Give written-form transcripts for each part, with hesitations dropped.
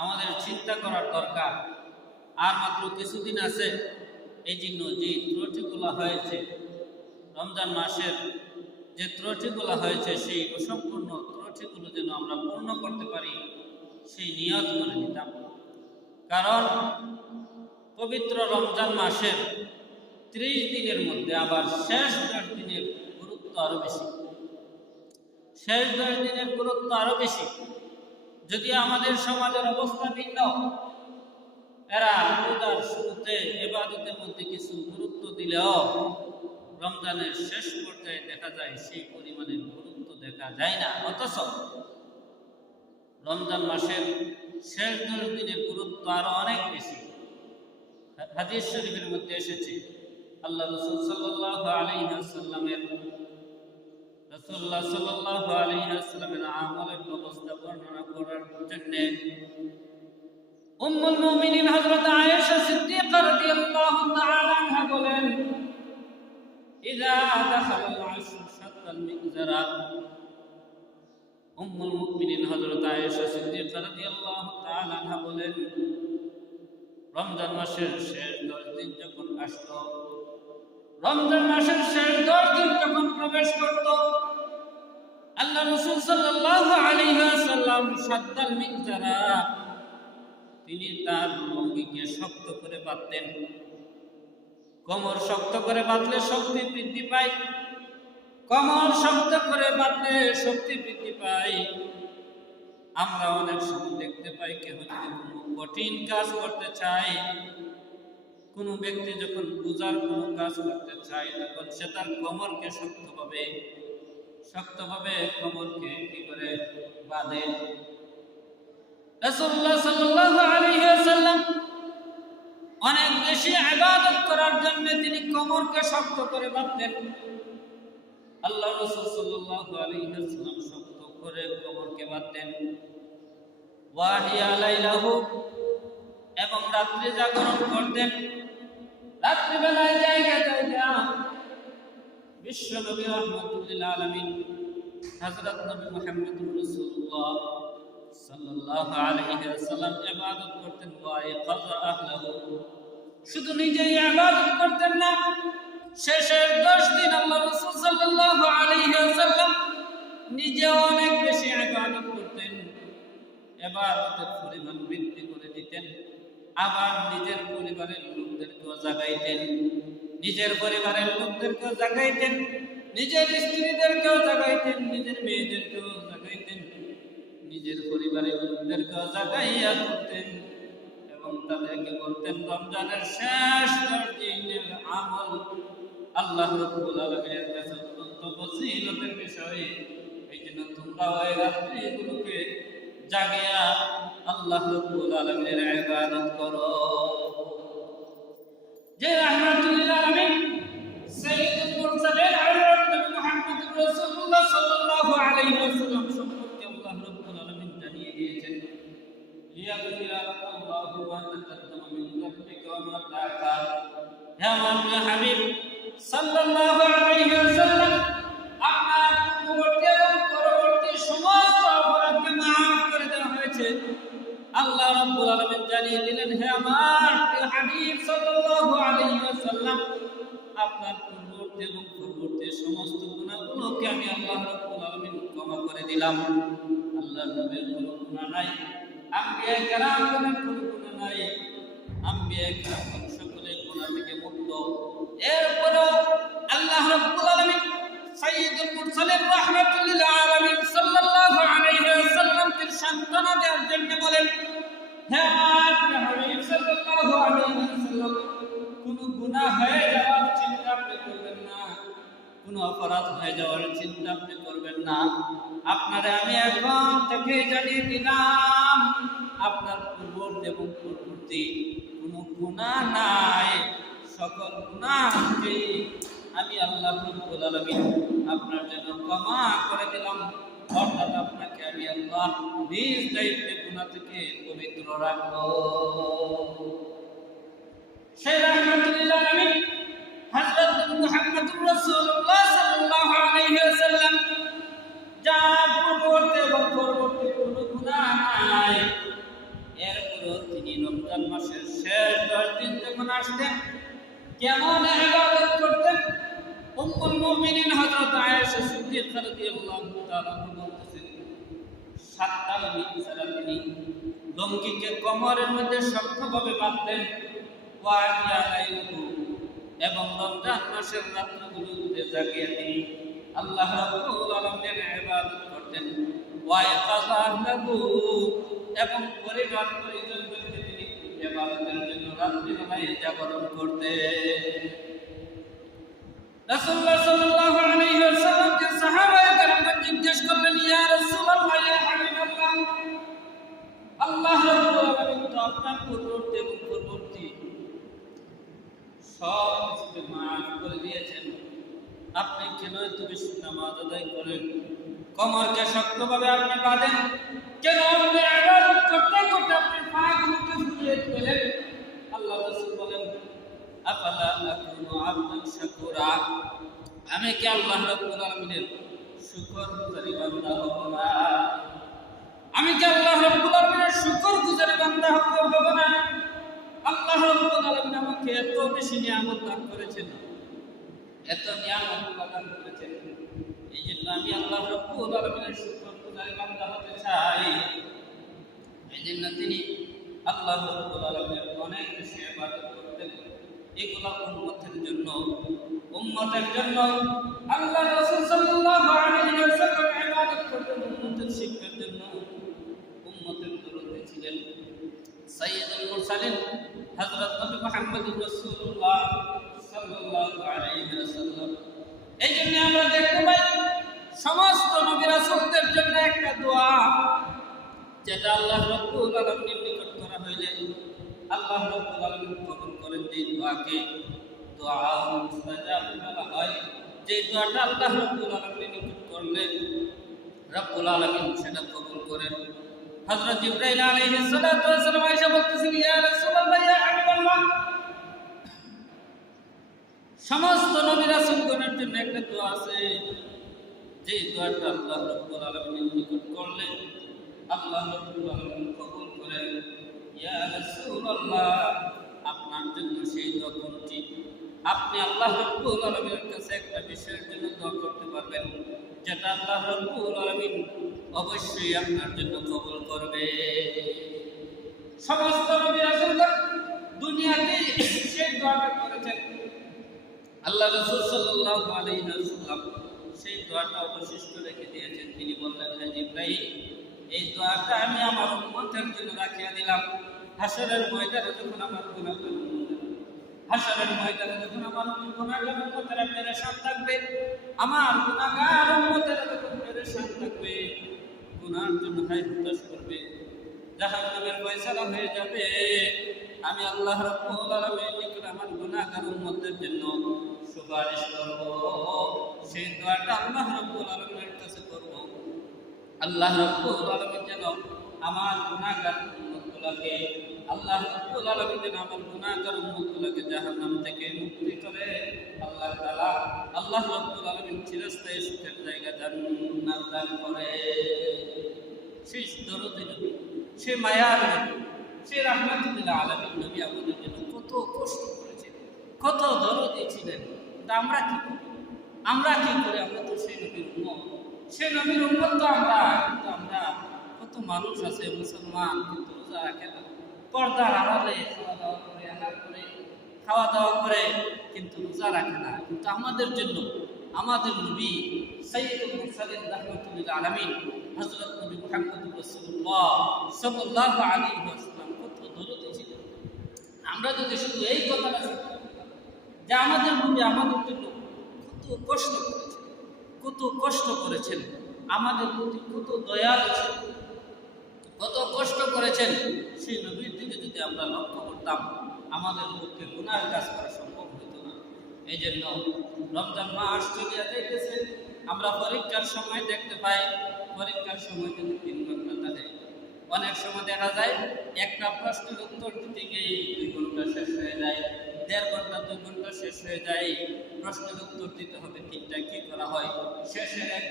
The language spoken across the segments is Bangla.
আমাদের চিন্তা করার দরকার। আর মাত্র কিছুদিন আছে, এই জন্য যে ত্রুটিগুলো হয়েছে, রমজান মাসের যে ত্রুটিগুলো হয়েছে, সেই অসম্পূর্ণ ত্রুটিগুলো যেন আমরা পূর্ণ করতে পারি, সেই নিয়ত করে নিতাম। কারণ পবিত্র রমজান মাসের 30 দিনের মধ্যে আবার শেষ 10 দিনের গুরুত্ব আরো বেশি। শেষ 10 দিনের গুরুত্ব আরো বেশি। যদি আমাদের সমাজের অবস্থা ভিন্ন, এরা রোজার শুরুতে ইবাদতের মধ্যে কিছু গুরুত্ব দিলেও রমজানের শেষ পর্যায়ে দেখা যায় সেই পরিমাণের গুরুত্ব দেখা যায় না। অথচ রমজান মাসের শেষ 10 দিনের গুরুত্ব আরো অনেক বেশি। হাদিস শরীফের মধ্যে এসেছে, আল্লাহ রাসূল সাল্লাল্লাহু আলাইহি ওয়াসাল্লামের আমলের অবস্থা বর্ণনা করার জন্য উম্মুল মুমিনিন হযরত আয়েশা সিদ্দিকা রাদিয়াল্লাহু তাআলা আনহা বলেন, ইযা দাখালাল আশর শাত্তাল মিকজারা। উম্মুল মুমিনিন হযরত আয়েশা সিদ্দিকা রাদিয়াল্লাহু তাআলা আনহা বলেন, রমজান মাসের শেষ 10 দিন যখন আসতো, রমজান মাসের শেষ 10 দিন যখন প্রবেশ করত, আল্লাহ রাসূল সাল্লাল্লাহু আলাইহি ওয়াসাল্লাম শাত্তাল মিকজারা, তিনি তার লুঙ্গিকে শক্ত করে বাঁধতেন। কোমর শক্ত করে বাঁধলে শক্তি বৃদ্ধি পায়, কোমর শক্ত করে বাঁধলে শক্তি বৃদ্ধি পায়। আমরা অনেক সময় দেখতে পাই, কেউ যদি কোনো কঠিন কাজ করতে চায়, কোনো ব্যক্তি যখন বোঝার কোনো কাজ করতে চায়, তখন সে তার কোমরকে শক্তভাবে কোমরকে কি করে বাঁধে। রাসূলুল্লাহ সাল্লাল্লাহু আলাইহি ওয়াসাল্লাম অনেক বেশি ইবাদত করার জন্য তিনি কোমরকে শক্ত করে বাঁধতেন। আল্লাহ রাসূল সাল্লাল্লাহু আলাইহি ওয়াসাল্লাম শক্ত করে কোমরকে বাঁধতেন। ওয়াহিয়া লাইলাহু, এবং রাত্রি জাগরণ করতেন। রাত্রি বেলায় জায়গা বিশ্ব নবী রাহমাতুল আলামিন হযরত নবী মুহাম্মদুর রাসূলুল্লাহ সাল্লাল্লাহু আলাইহি ওয়াসাল্লাম ইবাদত করতেন। ওয়া ইয়াকাযা আহলাহু, শুধু নিজেই ইবাদত করতেন না, শেষের 10 দিন আল্লাহ রাসূল সাল্লাল্লাহু আলাইহি ওয়াসাল্লাম নিজে অনেক বেশি ইবাদত করতেন, ইবাদতের পরিমাণ বৃদ্ধি করে দিতেন। আবার নিজের পরিবারের লোকদেরকেও জাগাইতেন, নিজের পরিবারের লোকদেরকেও জাগাইতেন, নিজের স্ত্রীদেরকেও জাগাইতেন, নিজের মেয়েদেরকেও জাগাইতেন, নিজের পরিবারের লোকদেরকেও জাগাইয়া করতেন এবং তাদেরকে বলতেন, রমজানের শেষ 10 দিনের আমল আল্লাহ রাব্বুল আলামিনের কাছে অত্যন্ত ফজিলতের বিষয়। এই জন্য তোমরা ওই রাত্রিগুলোকে জাগিয়া আল্লাহ রাব্বুল আলামিনের ইবাদত করো। যে রাহমাতুল আলামিন সাইয়্যিদুল মুরসালিন হযরত নবী মুহাম্মদুর রাসূলুল্লাহ সাল্লাল্লাহু আলাইহি ওয়াসাল্লাম সম্পর্কে আল্লাহ রাব্বুল আলামিন জানিয়ে দিয়েছেন, লিয়াগফিরা লাকাল্লাহু মা তাকাদ্দামা মিন যামবিকা ওয়া মা তাআখার। হে আমার হাবিব সাল্লাল্লাহু আলাইহি ওয়াসাল্লাম, আপনার পূর্ববর্তী এবং পরবর্তী সমস্ত অপরাধকে মাফ করে দেওয়া হয়েছে। আল্লাহ রাব্বুল আলামিন জানিয়ে দিলেন, হে আমার হাবিব সাল্লাল্লাহু আলাইহি ওয়াসাল্লাম, আপনার পূর্ববর্তী এবং পরবর্তী সমস্ত গুনাহগুলোকে আমি আল্লাহ রাব্বুল আলামিন ক্ষমা করে দিলাম। আল্লাহর নবীর কোনো গুনাহ নাই, আম্বিয়া কেরামের কোনো গুনাহ নাই, আম্বিয়া কেরাম সকলে গুনাহ থেকে মুক্ত। এরপরও আল্লাহ রাব্বুল আলামিন সাইয়্যিদুল মুরসালিন রাহমাতুল লিল আলামিন সাল্লাল্লাহু আলাইহি ওয়াসাল্লাম কে সান্ত্বনা দেওয়ার জন্য বলেন, হে আমার হাবিব সাল্লাল্লাহু আলাইহি ওয়াসাল্লাম, কোনো গুনাহ হয়ে যাওয়ার চিন্তা আপনি করবেন না, কোনো অপরাধ হয়ে যাওয়ার চিন্তা আপনি করবেন না। আপনারে আমি এখন থেকে জানিয়ে দিলাম, আপনার পূর্ববর্তী এবং পরবর্তী কোনো গুনাহ নাই। সকল গুনাহকে আমি আল্লাহ রাব্বুল আলামিন আপনার জন্য ক্ষমা করে দিলাম। অর্থাৎ আপনাকে আমি আল্লাহ নিজ দায়িত্বে গুনাহ থেকে পবিত্র রাখবো। সেই রাহমাতুল আলামিন হযরত মুহাম্মদুর রাসূলুল্লাহ সাল্লাল্লাহু আলাইহি ওয়াসাল্লাম যার পূর্ববর্তী এবং পরবর্তী কোনো গুনাহ নাই, এর রমজান মাসের শেষ 10 দিন যখন আসতেন কেমন ইবাদত করতেন। উম্মুল মুমিনিন হযরত আয়েশা সিদ্দিকা রাদিয়াল্লাহু তাআলা বলতেছেন 7টা মিনিট ছাড়া তিনি লঙ্গিকে কোমরের মধ্যে শক্তভাবে বাঁধতেন। এবং রমজান মাসের রাত্রিগুলোতে জাগিয়ে তিনি আল্লাহ রাব্বুল আলামিনের ইবাদত করতেন। এবং পরিবার পরিজনদেরকে তিনি ইবাদতের জন্য রাত্রিবেলায় জাগরণ করতেন। রাসূলুল্লাহ সাল্লাল্লাহু আলাইহি ওয়াসাল্লামকে সাহাবায়ে কেরাম জিজ্ঞেস করলেন, ইয়া রাসূলুল্লাহ, ইয়া হাবিবাল্লাহ, আল্লাহ রাব্বুল আলামিন তো আপনার পূর্ববর্তী এবং পূর্ববর্তী সব কিছুকে মাফ করে দিয়েছেন, আপনি কেন এত বেশি নামাজ আদায় করেন, কোমরকে শক্তভাবে আপনি বাঁধেন, কেন আপনি ইবাদত করতে করতে আপনি পাগুলোকে ফুলিয়ে ফেলেন? আল্লাহ রাসূল বলেন, আফালা আকুনু আবদান শাকুরা, আমি কি আল্লাহ রাব্বুল আলামিনের শুকরগুজারি বান্দা হব না? আমি কি আল্লাহ রাব্বুল আলামিনের শুকরগুজারি বান্দা হব না? আল্লাহ রাব্বুল আলামিন আমাকে এত বেশি নিয়ামত দান করেছেন, এত নিয়ামত দান করেছেন, এই জন্য আমি আল্লাহ রাব্বুল আলামিনের শুকরগুজারি বান্দা হতে চাই। এই জন্য তিনি আল্লাহ রাব্বুল আলামিনের অনেক বেশি ইবাদত করতেন। এগুলো উম্মতের জন্য আল্লাহ রাসূল সাল্লাল্লাহু আলাইহি ওয়াসাল্লাম ইবাদত করতেন, উম্মতের শিক্ষার জন্য, উম্মতের দরদে ছিলেন। সাইয়্যিদুল মুরসালিন হযরত নবী মুহাম্মদুর রাসূলুল্লাহ সাল্লাল্লাহু আলাইহি ওয়াসাল্লাম। এই জন্য আমরা দেখতে পাই সমস্ত নবী রাসূলদের জন্য একটা দোয়া, যেটা আল্লাহ রাব্বুল আলামিনের নিকট করা হইলে আল্লাহ রাব্বুল আলামিন কবুল করেন। যে দোয়াকে দোয়া মুস্তাজাব বলা হয়, যে দোয়াটা আল্লাহ রাব্বুল আলামিনের নিকট করলে রাব্বুল আলামিন সেটা কবুল করেন। হযরত জিবরাইল আলাইহিস সালাতু ওয়াস সালাম আয়েশা বলতেছেন, ইয়া রাসূলুল্লাহ, ইয়া হাবিবাল্লাহ, সমস্ত নবী রাসূলগণের জন্য একটা দোয়া আছে, যে দোয়াটা আল্লাহ রাব্বুল আলামিনের নিকট করলে আল্লাহ রাব্বুল আলামিন কবুল করেন। ইয়া রাসূলুল্লাহ, আপনার জন্য সেই দোয়া কোনটি? আপনি আল্লাহ রাব্বুল আলামিনের কাছে একটা বিষয়ের জন্য দোয়া করতে পারবেন, যেটা আল্লাহ রাব্বুল আলামিন অবশ্যই আপনার জন্য কবুল করবে। সমস্ত নবী রাসূলগণ দুনিয়াতে সেই দোয়াটা করেছেন। আল্লাহ রাসূল সাল্লাল্লাহু আলাইহি ওয়াসাল্লাম সেই দোয়াটা অবশিষ্ট রেখে দিয়েছেন। তিনি বললেন, হে জিবরাইল, এই দোয়াটা আমি আমার উম্মতের জন্য রাখিয়া দিলাম। হাসরের ময়দানে যখন আমার গুনাহগার উম্মতেরা পেরেশান থাকবে, আমার গুনাহগার উম্মতেরা যখন পেরেশান থাকবে, গুনার জন্য হায় হুতাশ করবে, জাহান্নামের ফয়সালা হয়ে যাবে, আমি আল্লাহ রাব্বুল আলামিনের নিকট আমার গুনাহগার উম্মতের জন্য সুপারিশ করব। সেই দোয়াটা আল্লাহ রাব্বুল আলামিনের কাছে করব। আল্লাহ রাব্বুল আলামিন যেন আমার গুনাহগার উম্মতগুলোকে আল্লাহ রাব্বুল আলামিন যেন আমার গুনাহগার উম্মতগুলোকে জাহান্নাম থেকে মুক্তি করে আল্লাহ তাআলা আল্লাহ রাব্বুল আলামিন চিরস্থায়ী সুখের জায়গা জান্নাত দান করে। সেই দরদী নবী, সে মায়ার নবী, সে রাহমাতুল আলামিন নবী আমাদের জন্য কত কষ্ট করেছেন, কত দরদী ছিলেন। তা আমরা কি করি? আমরা তো সেই নবীর উম্মত, সেই নবীর উম্মত তো আমরা। কিন্তু আমরা কত মানুষ আছে মুসলমান কিন্তু রোজা রাখে না, পর্দার আড়ালে খাওয়া দাওয়া করে কিন্তু রোজা রাখে না। কিন্তু আমাদের জন্য আমাদের নবী সাইয়্যিদুল মুরসালিন রাহমাতুল আলামিন হযরত নবী মুহাম্মদুর রাসূলুল্লাহ সাল্লাল্লাহু আলাইহি ওয়াসাল্লাম কত দরদী ছিলেন। আমরা যদি শুধু এই কথাটা যে আমাদের নবী আমাদের জন্য কত কষ্ট করেছেন, আমাদের প্রতি কত দয়ালু ছিলেন, কত কষ্ট করেছেন, সেই নবীর দিকে যদি আমরা লক্ষ্য করতাম, আমাদের পক্ষে গুনার কাজ করা সম্ভব হতো না। এই জন্য রমজান মাস চলিয়া যাইতেছে, আমরা পরীক্ষার সময় দেখতে পাই, পরীক্ষার সময় কিন্তু 3 ঘন্টা থাকে। অনেক সময় দেখা যায় একটা প্রশ্নের উত্তর দিতে গিয়ে 2 ঘন্টা শেষ হয়ে যায়, 1.5 ঘন্টা 2 ঘন্টা শেষ হয়ে যায়। প্রশ্নের উত্তর দিতে হবে ঠিকঠাক কি করা হয়, শেষের 1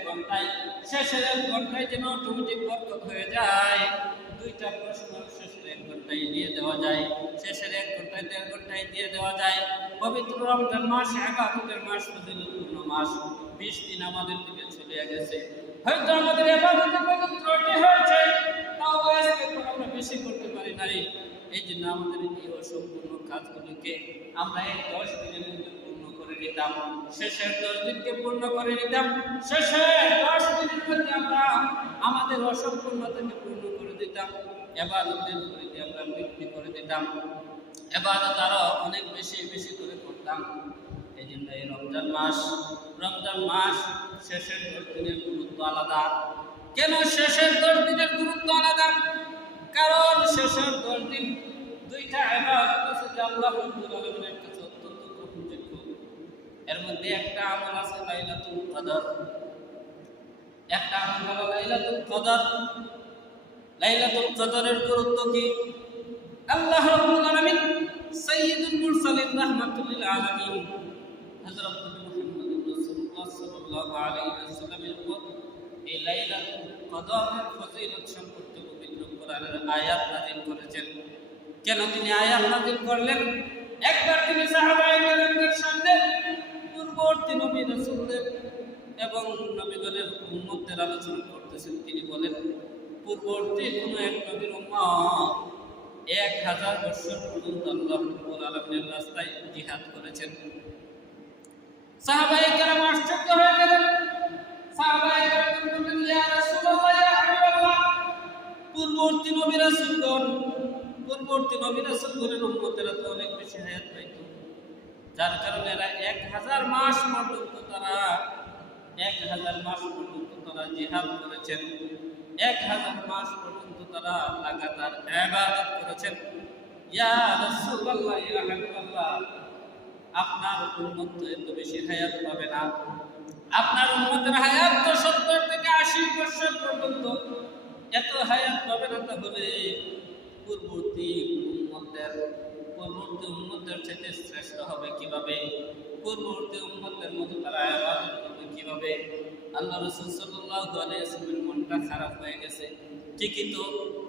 ঘন্টায় যেন অটোমেটিক বরকত হয়ে যায়। 2টা প্রশ্ন শেষে 1 ঘন্টায় দিয়ে দেওয়া যায়, শেষের 1 ঘন্টায় 1.5 ঘন্টায় দিয়ে দেওয়া যায়। পবিত্র রমজান মাস ইবাদতের মাস, ফজিলতপূর্ণ মাস। 20 দিন আমাদের থেকে চলে গেছে, হয়তো আমাদের ইবাদতে পবিত্রটি হয়েছে, তাও আজকে আমরা বেশি করতে পারি নাই। এই জন্য আমাদের এই অসম্পূর্ণ কাজগুলিকে আমরা এই 10 দিনের মধ্যে পূর্ণ করে নিতাম, শেষের 10 দিনকে পূর্ণ করে নিতাম। শেষের 10 দিনের মধ্যে আমরা আমাদের অসম্পূর্ণতাকে পূর্ণ করে দিতাম, ইবাদতের পরিধি আমরা বৃদ্ধি করে দিতাম, ইবাদত আরো অনেক বেশি বেশি করে করতাম। এই জন্য এই রমজান মাস শেষের 10 দিনের গুরুত্ব আলাদা। কেন শেষের 10 দিনের গুরুত্ব আলাদা? কারণ শেষের 10 দিন দুইটা ইবাদত আছে যা আল্লাহ রাব্বুল আলামিনের কাছে অত্যন্ত গ্রহণযোগ্য। এর মধ্যে একটা আমল আছে লাইলাতুল কদর, একটা আমল হলো লাইলাতুল কদর। লাইলাতুল কদরের গুরুত্ব কি? আল্লাহ রাব্বুল আলামিন সাইয়্যিদুল মুরসালিন রাহমাতুল লিল আলামিন হযরত মুহাম্মদুর রাসূলুল্লাহ সাল্লাল্লাহু আলাইহি ওয়াসাল্লামের উপর এই লাইলাতুল কদরের ফজিলত সম্পর্কে পবিত্র কোরআনের আয়াত নাযিল করেছেন। কেন তিনি আয়াত নাযিল করলেন? একবার তিনি সাহাবায়ে কেরামদের সামনে পূর্ববর্তী নবী রাসূলদের এবং নবীগণের উম্মতদের আলোচনা করতেছেন। তিনি বলেন, পূর্ববর্তী কোনো এক নবীর উম্মত 1000 বছর পর্যন্ত আল্লাহ রাব্বুল আলামিনের রাস্তায় জিহাদ করেছেন। সাহাবায়ে কেরাম আশ্চর্য হয়ে গেলেন। সাহাবায়ে কেরাম বললেন, ইয়া রাসূলুল্লাহ, ইয়া হাবিবাল্লাহ, পূর্ববর্তী নবী রাসূলগণের উম্মতেরা তো অনেক বেশি হায়াত পাইতো, যার কারণে এরা 1000 মাস পর্যন্ত তারা জিহাদ করেছেন, 1000 মাস পর্যন্ত তারা লাগাতার ইবাদত করেছেন। ইয়া রাসূলুল্লাহ, ইয়া হাবিবাল্লাহ, আপনার উম্মত তো এত বেশি হায়াত পাবে না, আপনার উম্মতের হায়াত তো 70 থেকে 80 বছর পর্যন্ত, এত হায়াত পাবে না। তাহলে পূর্ববর্তী উম্মতের চাইতে শ্রেষ্ঠ হবে কিভাবে? পূর্ববর্তী উম্মতের মতো তারা ইবাদত করবে কিভাবে? আল্লাহ রাসূল সাল্লাল্লাহু আলাইহি ওয়াসাল্লামের মনটা খারাপ হয়ে গেছে। ঠিকই তো,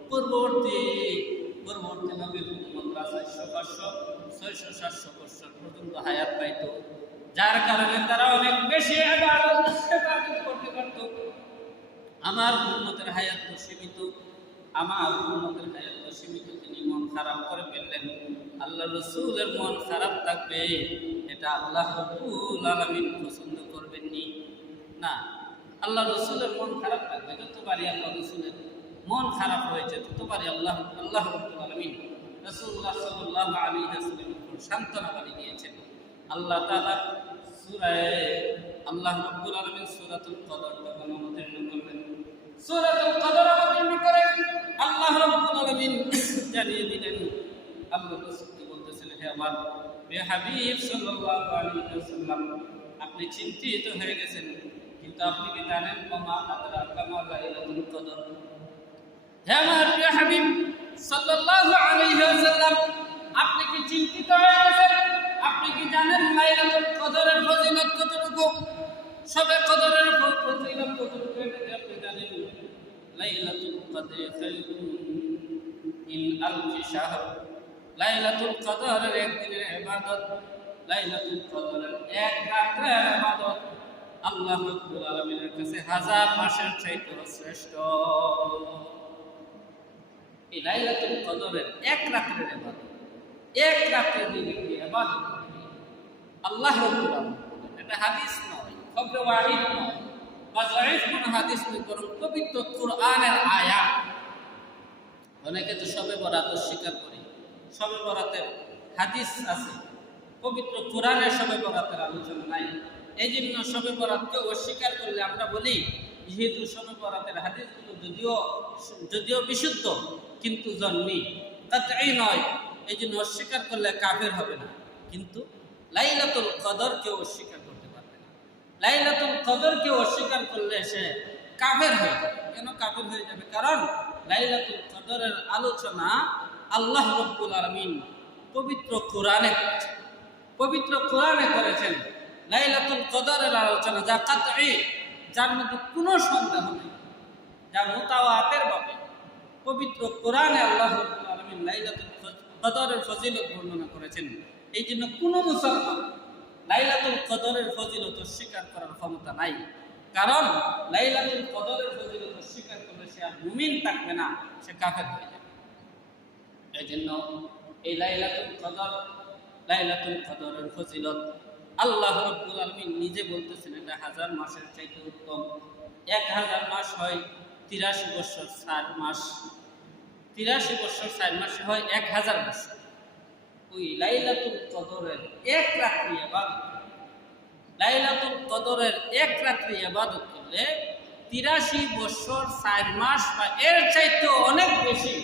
পূর্ববর্তী নবীর উম্মতরা 600-700 বছর পর্যন্ত হায়াত পাইতো, যার কারণে তারা অনেক বেশি ইবাদত করতে পারত। আমার উম্মতের হায়াত তো সীমিত, তিনি মন খারাপ করে ফেললেন। আল্লাহ রাসূলের মন খারাপ থাকবে, এটা আল্লাহ রাব্বুল আলামিন পছন্দ করবেননি। না, আল্লাহ রাসূলের মন খারাপ থাকবে, যতবারই আল্লাহ রাসূলের মন খারাপ হয়েছে ততবারই আল্লাহ রাব্বুল আলামিন রাসূলুল্লাহ সাল্লাল্লাহু আলাইহি ওয়াসাল্লামের উপর সান্ত্বনা বাণী দিয়েছেন। আল্লাহ তাআলা আল্লাহ রাব্বুল আলামিন সূরাতুল কদর তখন অবতীর্ণ করলেন। সূরাতুল কদর অবতীর্ণ করে আল্লাহ রাব্বুল আলামিন জানিয়ে দিলেন, আল্লাহ রাসূল বলতেছেন, হে আমার প্রিয় হাবিব সাল্লাল্লাহু আলাইহি ওয়াসাল্লাম, আপনি চিন্তিত হয়ে গেছেন, কিন্তু আপনি কি জানেন ওমা আদরাকা মা লাইলাতুল কদর? হে আমার প্রিয় হাবিব সাল্লাল্লাহু আলাইহি ওয়াসাল্লাম, আপনি কি চিন্তিত হয়ে গেছেন? আপনি কি জানেন লাইলাতুল কদরের ফজিলত কতটুকু? সবে কদরের ফজিলত কতটুকু এটা আপনি জানেন? লাইলাতুল কদর খায়রুম মিন আলফি শাহর। লাইলাতুল কদরের একদিনের ইবাদত, লাইলাতুল কদরের এক রাতের ইবাদত আল্লাহ রাব্বুল আলামিনের কাছে 1000 মাসের চাইতে শ্রেষ্ঠ। এই লাইলাতুল কদরের এক রাতের ইবাদত, এক রাতে যে ব্যক্তি ইবাদত করবে, আল্লাহ রাব্বুল আলামিন, এটা হাদিস নয়, খবর ওয়াহিদ নয়, বা যায়িফ কোন হাদিস নয়, বরং পবিত্র কোরআনের আয়াত। অনেকে তো শবে বরাত স্বীকার করে, শবে বরাতের হাদিস আছে, পবিত্র কোরআনের শবে বরাতের আলোচনা নাই। এই জন্য শবে বরাতকে অস্বীকার করলে আমরা বলি, যেহেতু শবে বরাতের হাদিসগুলো যদিও বিশুদ্ধ কিন্তু জন্মি কাতঈ নয়, এই জন্য অস্বীকার করলে কাফের হবে না। কিন্তু লাইলাতুল কদরকে অস্বীকার করতে পারবে না। লাইলাতুল কদরকে অস্বীকার করলে সে কাফের হয়ে যাবে। কেন কাফের হয়ে যাবে? কারণ লাইলাতুল কদরের আলোচনা আল্লাহ রাব্বুল আলামিন পবিত্র কোরআনে করেছেন। লাইলাতুল কদরের আলোচনা যা কাতঈ, যার মধ্যে কোনো সন্দেহ নেই, যা মুতাওয়াতির ভাবে পবিত্র কোরআনে আল্লাহ রাব্বুল আলামিন লাইলাতুল কদরের ফজিলত বর্ণনা করেছেন। এই জন্য কোনো মুসলমান লাইলাতুল কদরের ফজিলত স্বীকার করার ক্ষমতা নাই, কারণ লাইলাতুল কদরের ফজিলত স্বীকার করলে সে আর মুমিন থাকবে না, সে কাফের হয়ে যাবে। এই জন্য এই লাইলাতুল কদরের ফজিলত আল্লাহ রাব্বুল আলামিন নিজে বলতেছেন, এটা 1000 মাসের চাইতে উত্তম। 1000 মাস হয় 83 বছর 4 মাস, 83 বছর 4 মাসে হয় 1000 বছর। ওই লাইলাতুল কদরের এক রাত্রি ইবাদত, লাইলাতুল কদরের এক রাত্রি ইবাদত করলে 83 বছর 4 মাস বা এর চাইতে অনেক বেশি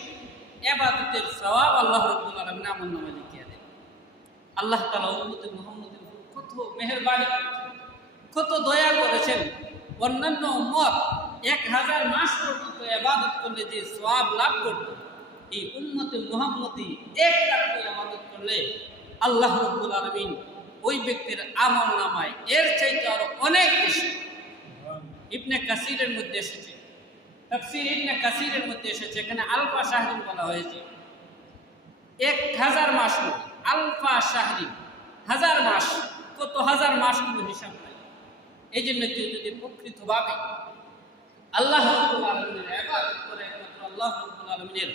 ইবাদতের সওয়াব আল্লাহ রাব্বুল আলামিন আমলনামায় লিখিয়ে দেন। আল্লাহ তাআলা উম্মতে মুহাম্মদের কত মেহেরবানি, কত দয়া করেছেন। অন্যান্য উম্মত 1000 মাস পর্যন্ত ইবাদত করলে যে সওয়াব লাভ করত, এই উম্মতে মুহাম্মদি এক রাত্রি ইবাদত করলে আল্লাহ রাব্বুল আলামিন ওই ব্যক্তির আমলনামায় এর চাইতে আরো অনেক বেশি। ইবনে কাসিরের মধ্যে এসেছে, তাফসীর ইবনে কাসিরের মধ্যে এসেছে, এখানে আলফা শাহরিন বলা হয়েছে। 1000 মাস আলফা শাহরিন, 1000 মাস, কত হাজার মাস কোনো হিসাব নাই। এই জন্য কেউ যদি প্রকৃতভাবে আল্লাহ রাব্বুল আলামিনের ইবাদত করে, একমাত্র আল্লাহ রাব্বুল আলামিনের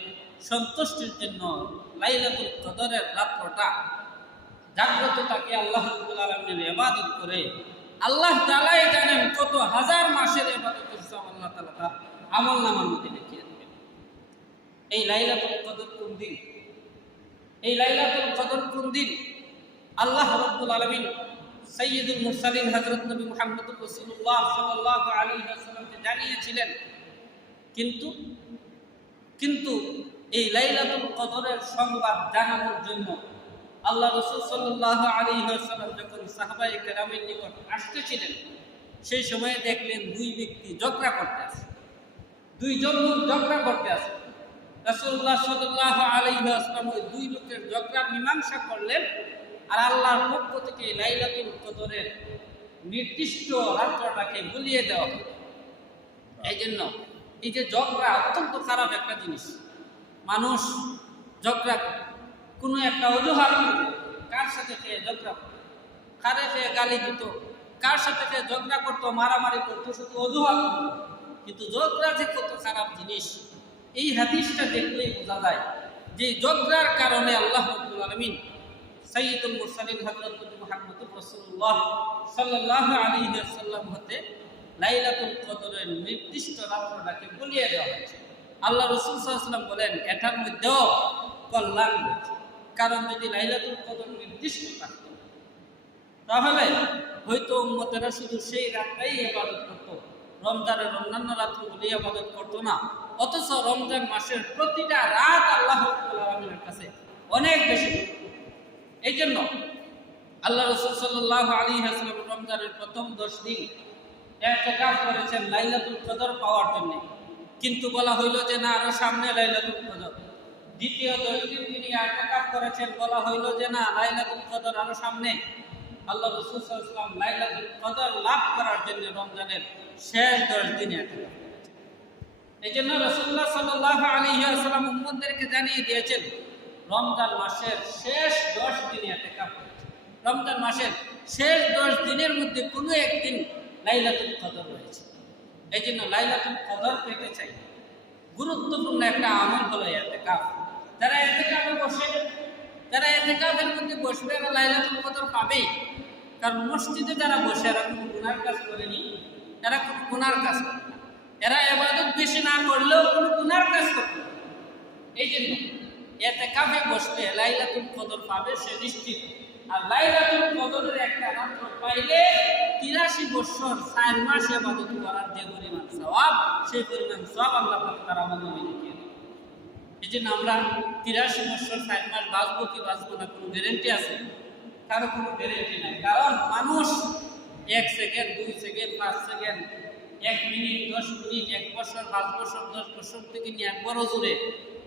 সন্তুষ্টির জন্য লাইলাতুল কদরের রাতটা জাগ্রত থাকে, আল্লাহ রাব্বুল আলামিনের ইবাদত করে, আল্লাহ তাআলাই জানেন কত হাজার মাসের ইবাদতের সওয়াব আল্লাহ তাআলা তার আমলনামার মধ্যে লিখিয়ে দেবেন। এই লাইলাতুল কদর কোন দিন? এই লাইলাতুল কদর কোন দিন? আল্লাহ রাব্বুল আলামিন সাইয়্যিদুল মুরসালিন হযরত নবী মুহাম্মদুর রাসূলুল্লাহ সাল্লাল্লাহু আলাইহি ওয়াসাল্লামকে জানিয়েছিলেন, কিন্তু এই লাইলাতুল কদরের সংবাদ জানানোর জন্য আল্লাহ রাসূল সাল্লাল্লাহু আলাইহি ওয়াসাল্লাম যখন সাহাবায়ে কেরামের নিকট আসতেছিলেন, সেই সময়ে দেখলেন দুই ব্যক্তি ঝগড়া করতে আছে, দুইজন লোক ঝগড়া করতে আছে। রাসূলুল্লাহ সাল্লাল্লাহু আলাইহি ওয়াসাল্লাম ওই দুই লোকের ঝগড়ার মীমাংসা করলেন, আর আল্লাহর পক্ষ থেকে লাইলাতুল কদরের নির্দিষ্ট রাতটাকে বলিয়ে দেওয়া হলো। এই জন্য এই যে ঝগড়া অত্যন্ত খারাপ একটা জিনিস। মানুষ ঝগড়া করে, কোনো একটা অজুহাত, কার সাথে খেয়ে ঝগড়া করতো, কারে খেয়ে গালি দিত, কার সাথে খেয়ে ঝগড়া করতো, মারামারি করতো, শুধু অজুহাত। কিন্তু ঝগড়া যে কত খারাপ জিনিস, এই হাদিসটা দেখলেই বোঝা যায় যে ঝগড়ার কারণে আল্লাহ রাব্বুল আলামিন সাইয়্যিদুল মুরসালিন হযরত নবী মুহাম্মদুর রাসূলুল্লাহ সাল্লাল্লাহু আলাইহি ওয়াসাল্লাম হতে লাইলাতুল কদরের নির্দিষ্ট রাতটাকে বলিয়ে দেওয়া হয়েছে। আল্লাহ রাসূল সাল্লাল্লাহু আলাইহি ওয়াসাল্লাম বলেন, এটার মধ্যেও কল্যাণ রয়েছে। কারণ যদি লাইলাতুল কদর নির্দিষ্ট থাকত, তাহলে হয়তো উম্মতেরা শুধু সেই রাতটাই ইবাদত করত, রমজানের অন্যান্য রাতগুলি ইবাদত করতো না। অথচ রমজান মাসের প্রতিটা রাত আল্লাহ রাব্বুল আলামিনের কাছে অনেক বেশি। এই জন্য আল্লাহ রাসূল সাল্লাল্লাহু আলাইহি ওয়াসাল্লাম রমজানের প্রথম 10 দিন ইতিকাফ করেছেন লাইলাতুল কদর পাওয়ার জন্য। কিন্তু বলা হইল যে না, আরো সামনে লাইলাতুল কদর। দ্বিতীয় 10 দিন তিনি ইতিকাফ করেছেন, বলা হইল যে না, লাইলাতুল কদর আরো সামনে। আল্লাহ রাসূল সাল্লাল্লাহু আলাইহি ওয়াসাল্লাম লাইলাতুল কদর লাভ করার জন্য রমজানের শেষ 10 দিন ইতিকাফ করেছেন। এই জন্য রাসূলুল্লাহ সাল্লাল্লাহু আলাইহি ওয়াসাল্লাম উম্মতদেরকে জানিয়ে দিয়েছেন, রমজান মাসের শেষ 10 দিন ইতিকাফ করেছেন। রমজান মাসের শেষ 10 দিনের মধ্যে কোনো একদিন লাইলাতুল কদর রয়েছে। এই জন্য লাইলাতুল কদর পেতে চাই, গুরুত্বপূর্ণ একটা আমল হলো ইতিকাফ। যারা ইতিকাফে বসে, যারা ইতিকাফের মধ্যে বসবে, এরা লাইলাতুল কদর পাবেই। কারণ মসজিদে যারা বসে, এরা কোনো গুনার কাজ করেনি, এরা কোনো গুনার কাজ করে না, এরা ইবাদত বেশি না করলেও কোনো গুনার কাজ করবে। এই জন্য ইতিকাফে বসলে লাইলাতুল কদর পাবে সে নিশ্চিত। আর লাইলাতুল কদরের একটা রাত পাইলে 83 বছর 4 মাস ইবাদত করার যে পরিমাণ সওয়াব, সেই পরিমাণ সওয়াব আল্লাহ তাআলা আমাদের লিখে দেন। এই জন্য আমরা 83 বছর 4 মাস বাঁচবো কি বাঁচবো না, কোনো গ্যারেন্টি আছে? কারো কোনো গ্যারেন্টি নাই। কারণ মানুষ 1 second, 2 second, 5 second, 1 minute, 10 minute, 1 বছর, 5 বছর, 10 বছর থেকে নিয়ে একবারও জুড়ে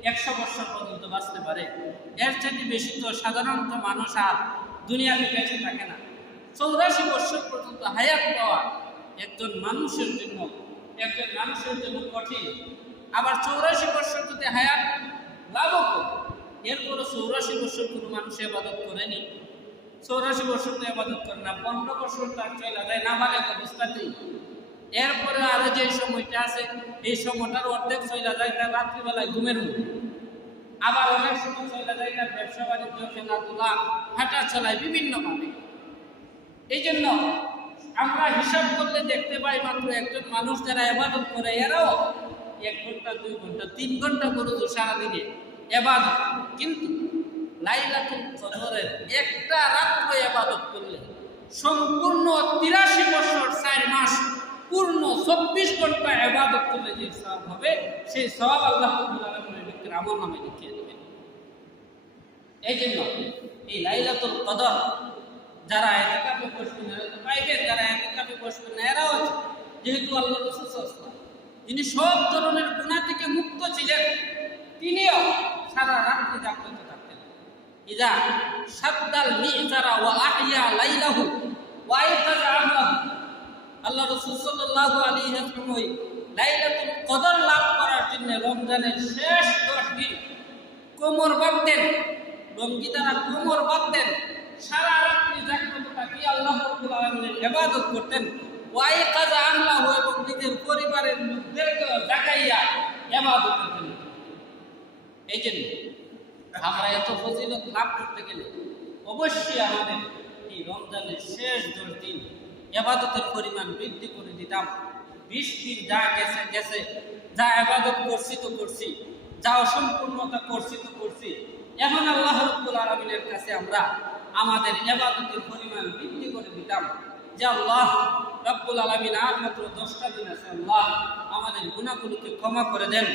100 বছর পর্যন্ত বাঁচতে পারে। এর চাইতে বেশি তো সাধারণত মানুষ আর দুনিয়াতে বেঁচে থাকে না। 84 বছর পর্যন্ত হায়াত পাওয়া একজন মানুষের জন্য কঠিন। আবার 84 বছর যদি হায়াত লাভ এরপরে 84 বছর কোনো মানুষ ইবাদত করেনি, 84 বছর তো ইবাদত করে না, 15 বছর তার চলে যায় নাবালেগ অবস্থাতেই। এরপরে আরো যে সময়টা আছে এই সময়টার অর্ধেক চলে যায় তার রাত্রিবেলায় ঘুমের মধ্যে, আবার অনেক সময় চলে যায় তার ব্যবসা বাণিজ্য, খেলাধুলা, হাঁটা চলায় বিভিন্নভাবে। এই জন্য আমরা হিসাব করলে দেখতে পাই মাত্র একজন মানুষ যারা ইবাদত করে এরাও 1 ঘন্টা 2 ঘন্টা 3 ঘন্টা করে সারাদিনে ইবাদত। কিন্তু লাইলাতুল কদরের একটা রাত্রে ইবাদত করলে সম্পূর্ণ 83 বছর 4 মাস পূর্ণ 24 ঘন্টা ইবাদত করলে যে সওয়াব হবে সেই সওয়াব আল্লাহ রাব্বুল আলামিনের ব্যক্তির আমলনামায় লিখিয়ে দেবেন। এই জন্য এই লাইলাতুল কদর যারা ইতিকাফে বসবেন পাইবেন, যারা ইতিকাফে বসবেন না এরাও যেহেতু আল্লাহ রাসূল সাল্লাল্লাহু আলাইহি ওয়াসাল্লাম যিনি সব ধরনের গুনাহ থেকে মুক্ত ছিলেন তিনিও সারা রাত জাগ্রত থাকতেন। ইযা শাদ্দাল মি'জারা ওয়া আহইয়া লাইলাহু ওয়া আইকাযা আহলাহু। আল্লাহ রাসূল সাল্লাল্লাহু আলাইহি ওয়াসাল্লাম ওই লাইলাতুল কদর লাভ করার জন্য রমজানের শেষ 10 দিন কোমর বাঁধতেন, লঙ্গি দ্বারা কোমর বাঁধতেন, সারা রাত্রি জাগ্রত থাকি আল্লাহ রাব্বুল আলামিনের ইবাদত করতেন। ওয়া আইকাযা আহলাহু এবং নিজের পরিবারের লোকদেরকে জাগাইয়া ইবাদত করতেন। এই জন্য আমরা এত ফজিলত লাভ করতে গেলে অবশ্যই আমাদের এই রমজানের শেষ 10 দিন ইবাদতের পরিমাণ বৃদ্ধি করে দিতাম। 20 দিন যা গেছে গেছে, যা ইবাদত করছি তো করছি, যা অসম্পূর্ণতা করছি তো করছি, এখন আল্লাহ রাব্বুল আলামিনের কাছে আমরা আমাদের ইবাদতের পরিমাণ বৃদ্ধি করে দিতাম যে আল্লাহ রাব্বুল আলামিন আর মাত্র 10টা দিন আছে, আল্লাহ আমাদের গুনাহগুলোকে ক্ষমা করে দেন,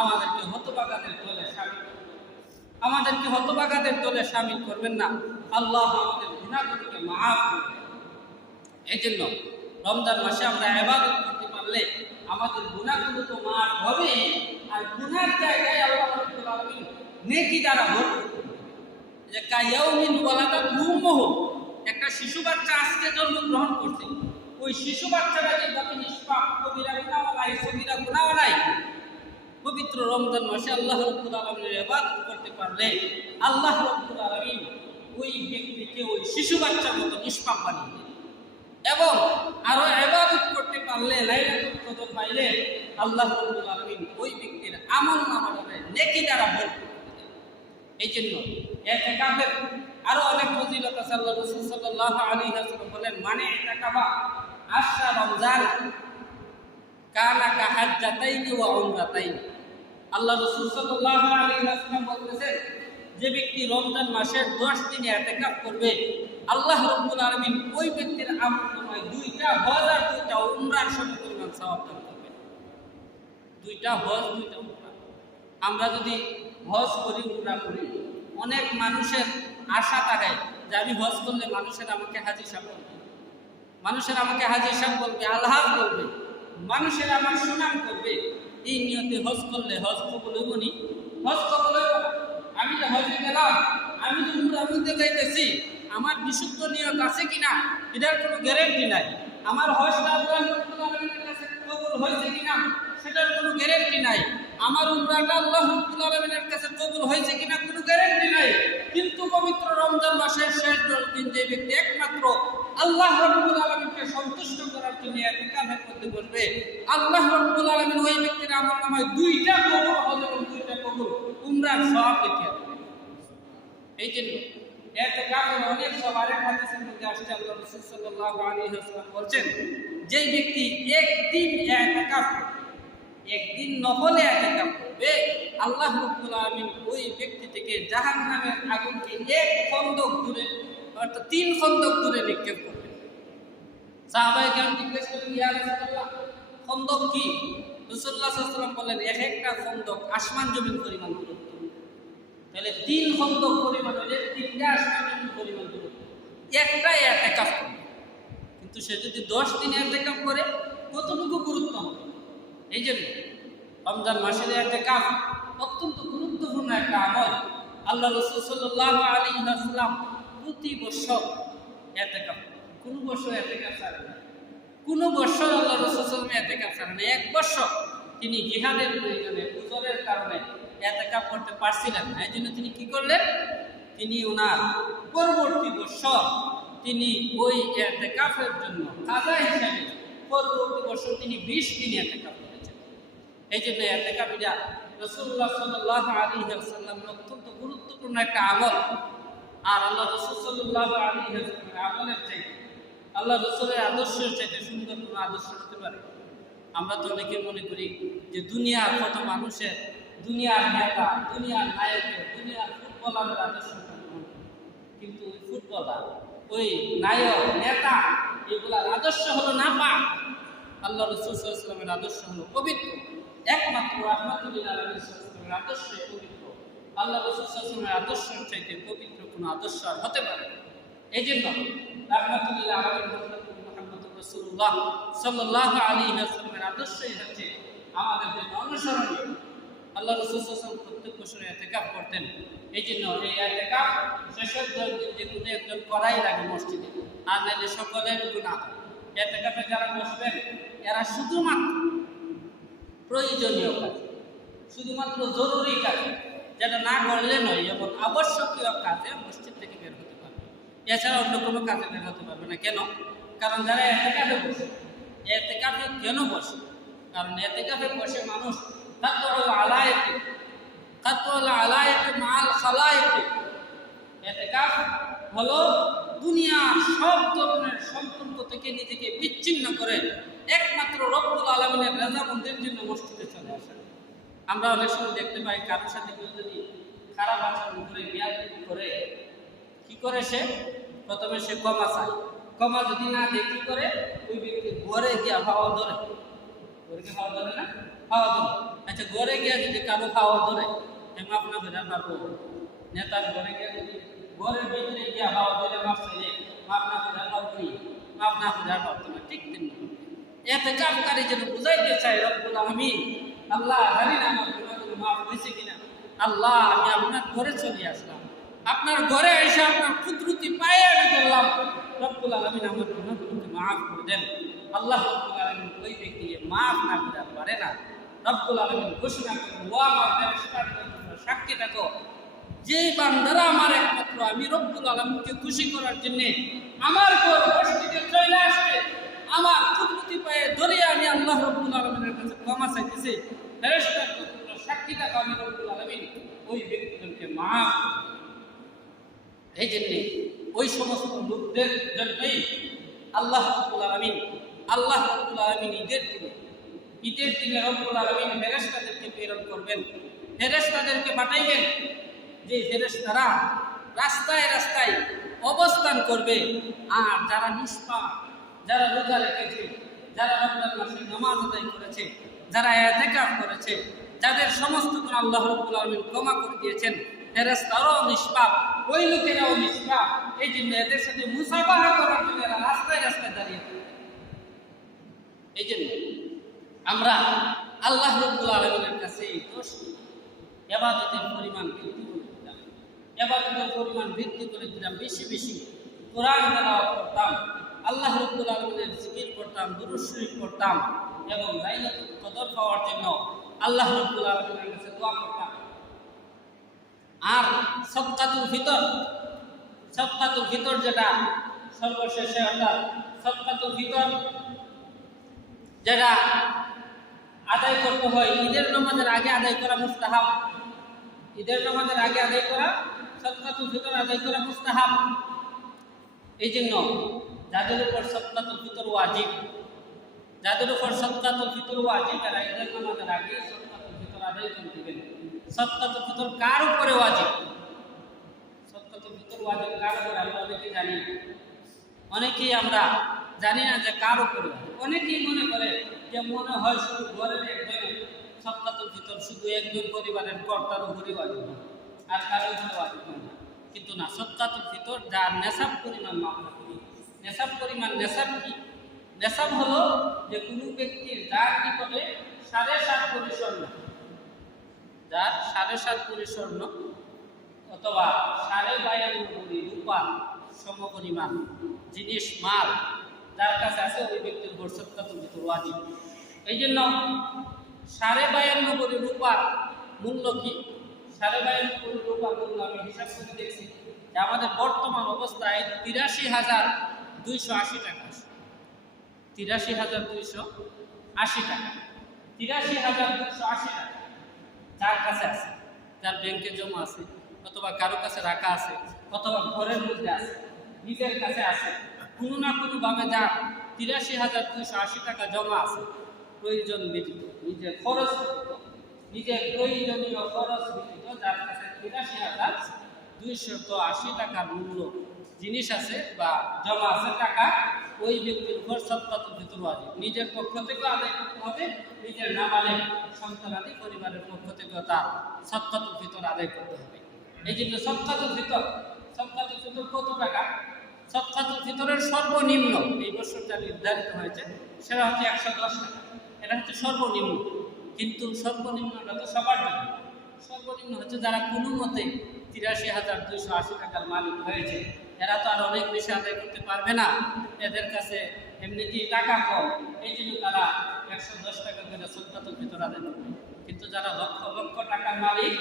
আমাদেরকে হতভাগাদের দলে শামিল করবেন না, আল্লাহ আমাদের গুনাহগুলোকে মাফ করবেন। এই জন্য রমজান মাসে আমরা ইবাদত করতে পারলে আমাদের গুনাহগুলো তো মাফ হবে, আর গুনার জায়গায় আল্লাহ রাব্বুল আলামিন নেকি দ্বারা ভরপুর করবেন। যে কায়াউমিন ওয়ালাদাতহু উম্মুহু, একটা শিশু বাচ্চা আজকে জন্মগ্রহণ করছে, ওই শিশু বাচ্চাটা যেভাবে নিষ্পাপ, কবিরা গুনাহ নাই, সগীরা গুনাহ নাই, পবিত্র রমজান মাসে আল্লাহ রাব্বুল আলামিনের ইবাদত করতে পারলে আল্লাহ রাব্বুল আলামিন ওই ব্যক্তিকে ওই শিশু বাচ্চার মতো নিষ্পাপ বানিয়ে দেন। এবং আরো ইবাদত করতে পারলে লাইলাতুল কদর পাইলে আল্লাহ রাব্বুল আলামিন ওই ব্যক্তির আমলনামায় নেকি দ্বারা ভরপুর করে দেন। এই জন্য ইতিকাফের আরো অনেক ফজিলত আছে। আল্লাহ রাসূল সাল্লাল্লাহু আলাইহি ওয়াসাল্লাম বলেন, মানে ইতিকাফা আশরা রমজান কানা কাহাজ্জাতাইনি ওয়া উমরাতাইনি। আল্লাহ রাসূল সাল্লাল্লাহু আলাইহি ওয়াসাল্লাম বলতেছেন, যে ব্যক্তি রমজান মাসের 10 দিন ইতিকাফ করবে আল্লাহ রাব্বুল আলামিন ওই ব্যক্তির আমলনামায় 2টা হজ আর 2টা উমরার সমপরিমাণ সওয়াব দান করবেন। 2টা হজ 2টা উমরা। আমরা যদি হজ করি, উমরা করি, অনেক মানুষের আশা থাকে যে আমি হজ করলে মানুষের আমাকে হাজী সাহেব বলবে, মানুষের আমাকে হাজী সাহেব বলবে, আলহাজ বলবে, মানুষের আমার সুনাম করবে। এই নিয়তে হজ করলে হজ কবুল হইব নি? হজ কবুল হইব না। আমি যে হজে গেলাম, আমি যে উমরার মধ্যে যাইতেছি, আমার বিশুদ্ধ নিয়ত আছে কিনা এটার কোনো গ্যারান্টি নাই। আমার হজটা আল্লাহ রাব্বুল আলামিনের কাছে কবুল হয়েছে কিনা সেটার কোনো গ্যারান্টি নাই। আমার উমরাটা আল্লাহ রাব্বুল আলামিনের কাছে কবুল হয়েছে কিনা কোনো গ্যারান্টি নাই। কিন্তু পবিত্র রমজান মাসের শেষ 10 দিন যে ব্যক্তি একমাত্র আল্লাহ রাব্বুল আলামিনকে সন্তুষ্ট করার জন্য ইতিকাফের মধ্যে বসবে, আল্লাহ রাব্বুল আলামিন ওই ব্যক্তির আমলনামায় 2টা কবুল হজ এবং 2টা কবুল উমরার সওয়াব লিখিয়ে দেবেন। এই জন্য ইতিকাফের অনেক সবার হাদিসের মধ্যে আসছে, আল্লাহ রাসূল সাল্লাল্লাহু আলাইহি ওয়াসাল্লাম বলেন, যে ব্যক্তি একদিন ইতিকাফ, একদিন নফলে ইতিকাফ করবে, আল্লাহ রাব্বুল আলামিন ওই ব্যক্তি থেকে জাহান্নামের আগুনকে 1 খন্দক দূরে, অর্থাৎ 3 খন্দক দূরে নিক্ষেপ করবে। সাহাবায়ে কেরাম জিজ্ঞেস করলেন, ইয়া রাসূলুল্লাহ, খন্দক কি? রাসূলুল্লাহ সাল্লাল্লাহু আলাইহি ওয়াসাল্লাম বললেন, এক একটা খন্দক আসমান জমিন পরিমাণ দূরত্ব। তাহলে 3 খন্দক পরিমাণ হলে 3টা আসমান জমিন পরিমাণ দূরত্ব, একটাই ইতিকাফ করবে। কিন্তু সে যদি 10 দিন ইতিকাফ করে কতটুকু গুরুত্ব হবে? এই জন্য রমজান মাসের ইতিকাফ অত্যন্ত গুরুত্বপূর্ণ একটা আমল। আল্লাহ রাসূল সাল্লাল্লাহু আলাইহি ওয়াসাল্লাম প্রতি বছর ইতিকাফ, কোন বছর ইতিকাফ ছাড়েন না, কোন বছর আল্লাহ রাসূল সাল্লাল্লাহু আলাইহি ওয়াসাল্লাম ইতিকাফ ছাড়েন না। 1 বছর তিনি জিহাদের প্রয়োজনে, উজরের কারণে এতেকাফ করতে পারছিলেন না। এই জন্য তিনি কি করলেন, তিনি ওনার পরবর্তী বছর তিনি ওই এতেকাফের জন্য কাজা হিসাবে পরবর্তী বছর তিনি 20 দিন এতেকাফ করেছেন। এই জন্য এতেকাফিরা রাসূলুল্লাহ সাল্লাল্লাহু আলাইহি ওয়াসাল্লামের অত্যন্ত গুরুত্বপূর্ণ একটা আমল। আর আল্লাহ রাসূল সাল্লাল্লাহু আলাইহি ওয়াসাল্লামের আমলের চাইতে, আল্লাহ রাসূলের আদর্শের চাইতে সুন্দর কোনো আদর্শ হতে পারে? আমরা তো অনেকে মনে করি যে দুনিয়ার কত মানুষের, দুনিয়ার নেতা, দুনিয়ার নায়কের, দুনিয়ার ফুটবলারের আদর্শ, কিন্তু ওই ফুটবলার, ওই নায়ক, নেতা, এগুলার আদর্শ হলো নাপাক। আল্লাহ রাসূল সাল্লাল্লাহু আলাইহি ওয়াসাল্লামের আদর্শ হলো পবিত্র, একমাত্র রাহমাতুল লিল আলামিন সাল্লাল্লাহু আলাইহি আদর্শ পবিত্র। আল্লাহ রাসূল সাল্লাল্লাহু আলাইহি ওয়াসাল্লামের আদর্শের চাইতে পবিত্র কোনো আদর্শ আর হতে পারে না। এই জন্য রাহমাতুল লিল আলামিন মুহাম্মদুর রাসূলুল্লাহ সাল্লাল্লাহু আলাইহি ওয়াসাল্লামের আদর্শই হচ্ছে আমাদের জন্য অনুসরণীয়। আল্লাহ রাসূল সাল্লাল্লাহু আলাইহি ওয়াসাল্লাম প্রত্যেক বছর ইতিকাফ করতেন। এই জন্য এই ইতিকাফ শেষের 10 দিন যে কোনো একজন করাই লাগে মসজিদে, আর নাইলে সকলের গুনাহ। ইতিকাফে যারা বসবেন এরা শুধুমাত্র প্রয়োজনীয় কাজ, শুধুমাত্র জরুরি কাজ, যেটা না করলে নয়, এবং আবশ্যকীয় কাজে মসজিদ থেকে বের হতে পারবে, এছাড়া অন্য কোনো কাজে বের হতে পারবে না। কেন? কারণ যারা ইতিকাফে বসে, ইতিকাফে কেন বসে? কারণ ইতিকাফে বসে মানুষ কাতুল আলায়াতি মাল খালায়াতি। ইতিকাফ হলো দুনিয়ার সব ধরনের সম্পর্ক থেকে নিজেকে বিচ্ছিন্ন করে একমাত্র রব্বুল আলামিনের রাজামন্দির জন্য মসজিদে চলে আসা। আমরা অনেক সময় দেখতে পাই কারোর সাথে কেউ যদি খারাপ আচরণ করে, বিয়াদবি করে, কি করে সে? প্রথমে সে ক্ষমা চায়, ক্ষমা যদি না দিয়ে কি করে? ওই ব্যক্তি ঘরে গিয়া হাওয়া ধরে, ঘরে গিয়ে হাওয়া ধরে না, হাওয়া ধরে। আচ্ছা, ঘরে গিয়া যদি কারো হাওয়া ধরে, মাফ না করে পারবো? নেতার ঘরে গিয়া যদি ঘরের ভিতরে গিয়া হাওয়া ধরে মাফ চাইলে মাফ না করে পারবো, মাফ না করে পারতো না। ঠিক তেমনি ইতিকাফকারী যেন বুঝাইতে চাই রব্বুল আলামিন, আল্লাহ জানি না আমার গুনাহগুলো মাফ হয়েছে কিনা, আল্লাহ আমি আপনার ঘরে চলে আসলাম, আপনার ঘরে এসে আপনার কুদরতি পায়ে আমি বললাম, রব্বুল আলামিন আমার গুনাহগুলোকে মাফ করে দেন। আল্লাহ রব্বুল আলামিন ওই ব্যক্তিকে মাফ না করতে পারে না। রব্বুল আলামিন ঘোষণা করেন, ও আমার ফেরেশতারা সাক্ষী থাকো, যে বান্দারা আমার একমাত্র আমি রব্বুল আলামিনকে খুশি করার জন্য আমার ঘর মসজিদে চলে আসছে, আমার কুদরতি পায়ে ধরে আমি আল্লাহ রব্বুল আলামিনের কাছে ক্ষমা চাইতেছি, ফেরেশতারা সাক্ষী থাকো আমি রব্বুল আলামিন ওই ব্যক্তিদেরকে মাফ। এই জন্য ওই সমস্ত লোকদের জন্যই আল্লাহ রব্বুল আলামিন ঈদের দিনে রব্বুল আলামিন ফেরেশতাদেরকে প্রেরণ করবেন, ফেরেশতাদেরকে পাঠাইবেন, যে ফেরেশতারা রাস্তায় রাস্তায় অবস্থান করবে। আর যারা নিষ্পাপ, যারা রোজা রেখেছে, যারা রমজান মাসে নামাজ আদায় করেছে, যারা ইতিকাফ করেছে, যাদের সমস্ত গুনাহ আল্লাহ রাব্বুল আলামিন ক্ষমা করে দিয়েছেন, ফেরেশতারাও নিষ্পাপ, ওই লোকেরাও নিষ্পাপ। এই জন্য এদের সাথে মুসাফাহা করার জন্য এরা রাস্তায় রাস্তায় দাঁড়িয়ে থাকে। এই জন্য আমরা আল্লাহ রাব্বুল আলামিনের কাছে দোষ ইবাদতের পরিমাণ বৃদ্ধি করে দিতাম, ইবাদতের পরিমাণ বৃদ্ধি করে দিতাম, বেশি বেশি কোরআন তেলাওয়াত করতাম, আল্লাহ রাব্বুল আলামিনের জিকির করতাম, দুরূদ শরীফ পড়তাম, এবং লাইলাতুল কদর পাওয়ার জন্য আল্লাহ রাব্বুল আলামিনের কাছে দোয়া করতাম। আর সাদকাতুল ফিতর যেটা সর্বশেষে, অর্থাৎ সাদকাতুল ফিতর যেটা আদায় করতে হয় ঈদের নামাজের আগে আদায় করা মুস্তাহাব, ঈদের নামাজের আগে আদায় করা, সাদকাতুল ফিতর আদায় করা মুস্তাহাব। এই জন্য যাদের উপর সাদকাতুল ফিতর ওয়াজিব, এরা ঈদের নামাজের আগে সাদকাতুল ফিতর আদায় করে দিবেন। সাদকাতুল ফিতর কার উপরে ওয়াজিব? সাদকাতুল ফিতর ওয়াজিব কার উপরে? আমরা অনেকেই জানি না, অনেকেই আমরা জানি না যে কার উপরে। অনেকেই মনে করে যে মনে হয় শুধু ঘরের একজনের সাদকাতুল ফিতর, শুধু একজন পরিবারের কর্তার উপরে ওয়াজিব, আর কারো উপরে ওয়াজিব না। কিন্তু না, সাদকাতুল ফিতর যার নেশাব পরিমাণ মাপা, নেশাব পরিমাণ, নেশাব কি? নেশাব হলো যে কোনো ব্যক্তির যার নিকটে 7.5 ভরি স্বর্ণ, যার 7.5 ভরি স্বর্ণ অথবা 52.5 ভরি রূপা সমপরিমাণ জিনিস, মাল যার কাছে আছে, ওই ব্যক্তির উপর সাদকাতুল ফিতর ওয়াজিব। এই জন্য 52.5 ভরি রূপা মূল্য কি 22.5 রূপা মূল্য আমি হিসাব করে দেখছি যে আমাদের বর্তমান অবস্থায় 83,280 টাকা আছে। 83,280 টাকা, 83,280 টাকা যার কাছে আছে, যার ব্যাংকে জমা আছে, অথবা কারো কাছে রাখা আছে, অথবা ঘরের মধ্যে আছে, নিজের কাছে আছে, কোনো না কোনোভাবে যার 83,280 টাকা জমা আছে, প্রয়োজন ব্যতীত, নিজের খরচ ব্যতীত, নিজের প্রয়োজনীয় খরচ ব্যতীত যার কাছে 83,280 টাকার মূল্য জিনিস আছে বা জমা আছে টাকা, ওই ব্যক্তির উপর সদকাতুল ফিতর ওয়াজিব। নিজের পক্ষ থেকে আদায় করতে হবে, নিজের নাবালেগ সন্তানাদি পরিবারের পক্ষ থেকে তার সদকাতুল ফিতর আদায় করতে হবে। এই জন্য সদকাতুল ফিতর কত টাকা? সদকাতুল ফিতরের সর্বনিম্ন এই বছর যা নির্ধারিত হয়েছে সেটা হচ্ছে 110 টাকা। এটা হচ্ছে সর্বনিম্ন, কিন্তু সর্বনিম্নটা তো সবার জন্য। সর্বনিম্ন হচ্ছে যারা কোনো মতে 83,280 টাকার মালিক হয়েছে, এরা তো আর অনেক বেশি আদায় করতে পারবে না, এদের কাছে এমনিতেই টাকা কম, এই জন্য তারা 110 টাকা করে সদকাতুল ফিতর আদায় করবে। কিন্তু যারা লক্ষ লক্ষ টাকার মালিক,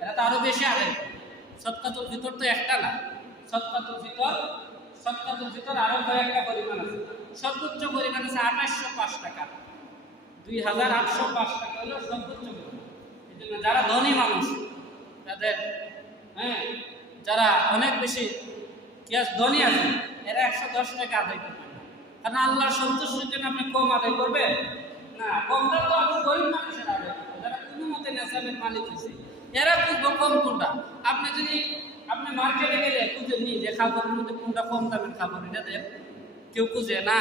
এরা তো আরো বেশি আদায় করবে। সদকাতুল ফিতর তো একটা না, সদকাতুল ফিতর আরো কয়েকটা পরিমাণ আছে। সর্বোচ্চ পরিমাণ আছে 2805 টাকা, 2805 টাকা হলো সর্বোচ্চ পরিমাণ। এই জন্য যারা ধনী মানুষ, তাদের যারা অনেক বেশি ধনী আছে, এরা 110 টাকা আদায় করবে না। কারণ আল্লাহর সন্তুষ্টির জন্য আপনি কম আদায় করবে না, কমটা তো আপনি গরিব মানুষের আদায় করবে, যারা কোনো মতে নেশাবের মালিক হয়েছে, এরা খুঁজবো কম কোনটা। আপনি যদি আপনি মার্কেটে গেলে খুঁজে নি যে খাবারের মধ্যে কোনটা কম দামের খাবার, এটা দেন, কেউ খুঁজে না,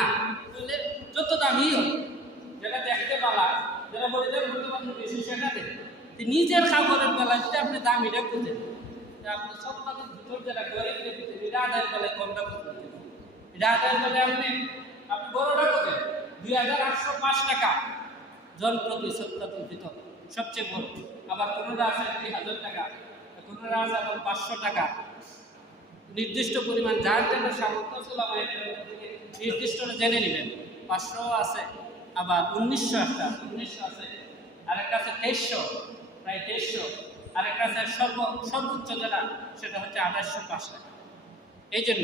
তাহলে যত দামই হোক, যেটা দেখতে পালা, যারা বলে বলতে পারেন বেশি সেটা দেন। নিজের খাবারের বেলায় যদি আপনি দাম এটা খুঁজেন, আপনি সদকাতুল ফিতর যেটা গরিবদের ভিতরে এটা আদায়ের বেলায় কমটা খুঁজবেন, এটা আদায়ের বেলায় আপনি বড়টা খুঁজেন 2,805 টাকা জন প্রতি সদকাতুল ফিতর সবচেয়ে বড়। আবার কোনোটা আছে 2,000 টাকা, কোনোটা আছে আবার 500 টাকা। নির্দিষ্ট পরিমাণ যার যেটা সামর্থ্য ছিল আমার নির্দিষ্ট জেনে নেবেন। 500 আছে, আবার 1900 আছে, আরেকটা আছে 2300, প্রায় 2300, আরেকটা আছে সর্বোচ্চ যেটা সেটা হচ্ছে 2805 টাকা। এই জন্য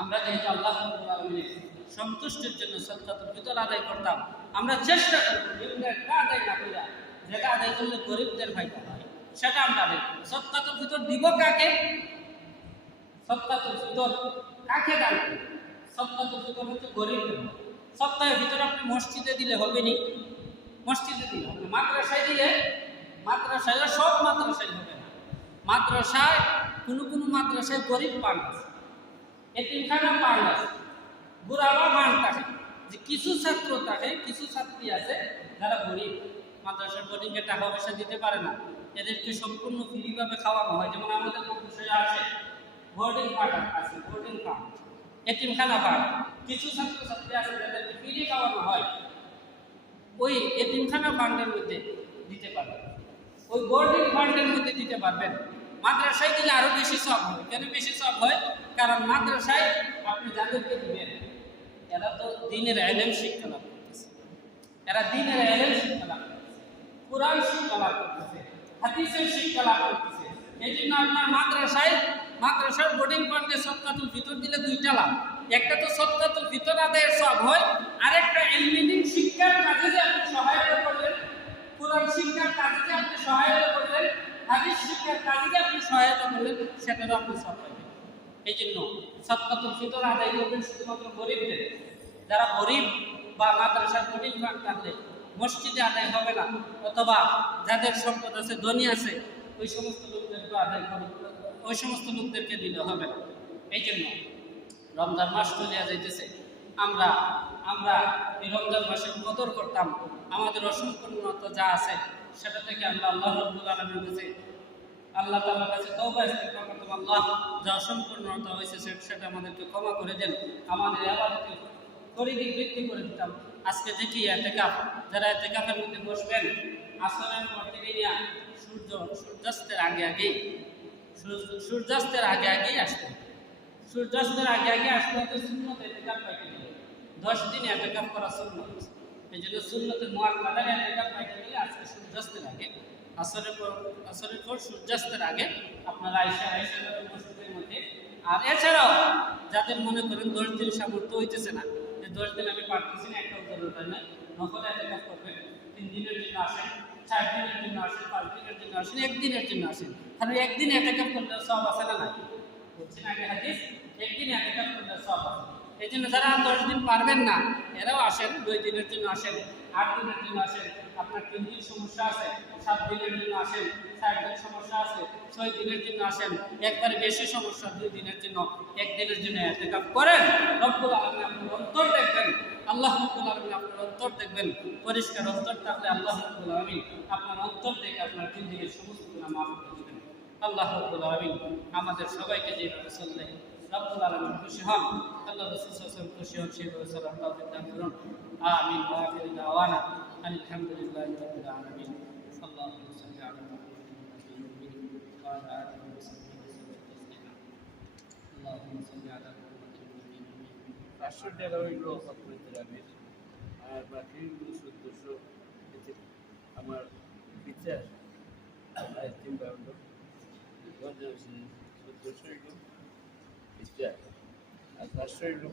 আমরা যেহেতু আল্লাহ রাব্বুল আলামিনের সন্তুষ্টির জন্য সদকাতুল ফিতর আদায় করতাম, আমরা চেষ্টা করব নিম্নটা আদায় না করে যেটা আদায় করলে গরিবদের ফায়দা হয় সেটা আমরা আদায় করব। সদকাতুল ফিতর দিব কাকে? সদকাতুল ফিতর কাকে দান করব? সদকাতুল ফিতর হচ্ছে গরিবদের। সপ্তাহের ভিতরে আপনি মসজিদে দিলে হবে নি, মসজিদে দিলে হবে, মাদ্রাসায় দিলে, মাদ্রাসায় সব মাদ্রাসায় হবে না, মাদ্রাসায় কোনো মাদ্রাসায় গরিব পান আছে, এতিমখানা পান আছে, বুড়াবা মান থাকে, যে কিছু ছাত্র থাকে, কিছু ছাত্রী আছে যারা গরিব, মাদ্রাসার বোর্ডিংয়ে টাকা পয়সা দিতে পারে না, এদেরকে সম্পূর্ণ ফ্রিভাবে খাওয়ানো হয়। যেমন আমাদের মাদ্রাসায় আছে বোর্ডিং ফান্ড আছে, বোর্ডিং ফান্ড, এতিমখানা ফান্ড, কিছু ছাত্রছাত্রী আছে যাদেরকে ফ্রি খাওয়ানো হয়, ওই এতিমখানা ফান্ডের মধ্যে দিতে পারবেন, ওই বোর্ডিং ফান্ডের মধ্যে দিতে পারবেন। মাদ্রাসায় দিলে আরো বেশি সব হয়। কেন বেশি সব হয়? কারণ মাদ্রাসায় আপনি যাদেরকে দিবেন এরা তো দ্বীনের ইলম শিক্ষা লাভ করতেছে, এরা দ্বীনের ইলম শিক্ষা লাভ করতেছে, কুরআন শিক্ষা লাভ করতেছে, হাদিসের শিক্ষা লাভ করতেছে। এই জন্য আপনার মাদ্রাসার বোর্ডিং ফান্ডে সদকাতুল ফিতর দিলে দুইটা লাভ, একটা তো সদকাতুল ফিতর আদায়ের সব হয়, আরেকটা ইলমি শিক্ষার কাজে যে আপনি সহায়তা করলেন, কুরআন শিক্ষার কাজে যে আপনি সহায়তা করলেন, হাদিস শিক্ষার কাজে যে আপনি সহায়তা করলেন, সেটারও আপনি সব পাবেন। এই জন্য সদকাতুল ফিতর আদায় করবেন শুধুমাত্র গরিবদের। যারা গরিব বা মাদ্রাসার বোর্ডিং ফান্ড কাটলে মসজিদে আদায় হবে না, অথবা যাদের সম্পদ আছে, ধনী আছে, ওই সমস্ত লোকদেরকে আদায় করবে, ওই সমস্ত লোকদেরকে দিলে হবে না। এই জন্য রমজান মাস চলে যাইতেছে, আমরা এই রমজান মাসের কদর করতাম, আমাদের অসম্পূর্ণতা যা আছে সেটা থেকে আমরা আল্লাহ রাব্বুল আলামিনের কাছে, আল্লাহ তাআলার কাছে তওবা ইস্তিগফার করতাম, আল্লাহ যা অসম্পূর্ণতা হয়েছে সেটা আমাদেরকে ক্ষমা করে দেন, আমাদের ইবাদতে পরিধি বৃদ্ধি করে দিতাম। আজকে দেখি ইতিকাফ, যারা ইতিকাফের মধ্যে বসবেন আসরের পর থেকে নিয়ে সূর্যাস্তের আগে আসতে, সূর্যাস্তের আগে আসতে হয়তো সুন্নত ইতিকাফ পাইতে গেলে 10 দিন ইতিকাফ করা সুন্নত। এই জন্য সুন্নতের মুআক্কাদার ইতিকাফ পাইতে গেলে আজকে সূর্যাস্তের আগে আসরের পর সূর্যাস্তের আগে আপনারা আয়েশা মসজিদের মধ্যে। আর এছাড়াও যাদের মনে করেন 10 দিন সামর্থ্য হইতেছে না, যে 10 দিন আমি পারতেছি না, একটা উদাহরণ টাইমে নফল এতেকাফ করবেন, 3 দিনের জন্য আসেন, 4 দিনের জন্য আসেন, 5 দিনের জন্য আসেন, 1 দিনের জন্য আসেন। তাহলে একদিন এতেকাফ করলে সব আছে না? বলছেন আগে হাদিস, একদিন এতেকাফ করলে সব আছে। এই জন্য যারা 10 দিন পারবেন না, এরাও আসেন, 2 দিনের জন্য আসেন, 8 দিনের জন্য আসেন। আপনার 3 দিন সমস্যা আছে, 7 দিনের জন্য আসেন, 4 দিন সমস্যা আছে, 6 দিনের জন্য আসেন, একবারে বেশি সমস্যা 2 দিনের জন্য, 1 দিনের জন্য ইতিকাফ করেন। রব্বুল আলামিন আপনার অন্তর দেখবেন, আল্লাহ রব্বুল আলামিন আপনার অন্তর দেখবেন। পরিষ্কার অন্তর থাকলে আল্লাহ রব্বুল আলামিন আপনার অন্তর দেখে আপনার জিন্দেগীর সমস্ত গুনাহ মাফ করে দিবেন। আল্লাহ রব্বুল আলামিন আমাদের সবাইকে যেভাবে চললে রব্বুল আলামিন খুশি হন, আল্লাহ রাসূল সাল্লাল্লাহু আলাইহি ওয়াসাল্লাম খুশি হন, সেভাবে চলার তৌফিক দান করুন। আমিন। ওয়া আখিরু দাওয়ানা আলহামদুলিল্লাহি রাব্বিল আলামিন। সাল্লাল্লাহু আলাইহি ওয়া সাল্লাম ওয়া আলা আলিহি ওয়া সাহবিহি তাসলিমা। আল্লাহুম্মা সাল্লি আলা মুহাম্মাদিন। 500 টাকা হইল অপারেটর আমি, আর বাকি 200 আমার বিচার চিন্তা হলো 1400 হইল বিচার, আর 500 হইল